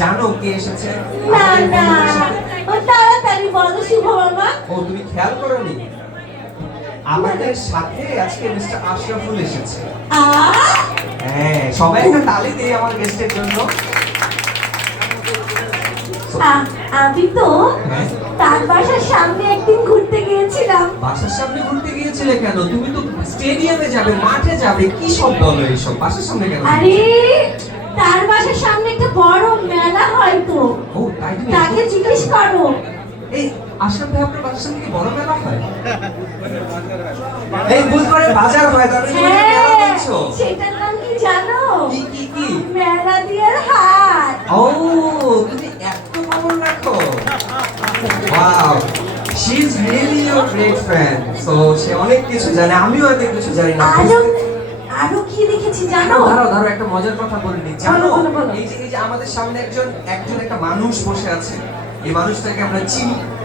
জানো কে এসেছে? না না, ও তাড়াতাড়ি বলো শুভ মামা। ও তুমি খেয়াল করোনি? আমাদের সাথে আজকে মিস্টার আশরাফুল এসেছে। হ্যাঁ, সবাই একটা তালি দিয়ে আমার গেস্টের জন্য। আমি তো হ্যাঁ? তার বাসার সামনে একদিন ঘুরতে গিয়েছিলাম। বাসার সামনে ঘুরতে গিয়েছিলে কেন? তুমি তো স্টেডিয়ামে যাবে, মাঠে যাবে, কি সব বলো এইসব? বাসার সামনে কেন? আরে তার বাসার সামনে একটা বড় মেলা হয় তো, ও তাই তুমি তাকে জিজ্ঞেস করো। এই আশরাফ ভাই আপনার বাসার সামনে কি বড় মেলা হয়? এই বুধবারে বাজার হয়, তাহলে তুমি মেলা হ্যাঁ, বলছো? সেটার নাম কি জানো? কি কি কি? মেলা দিয়ার হাট। ও তুমি এত খবর রাখো। Wow, she is really your great fan. So সে অনেক কিছু জানে, আমিও অনেক কিছু জানি না। আরো আরো কি দেখেছি জানো? দাঁড়াও দাঁড়াও, একটা মজার কথা বলিনি। জানো বলো, বলো। এই যে আমাদের সামনে একজন একজন একটা মানুষ বসে আছে, এই মানুষটাকে আমরা চিনি।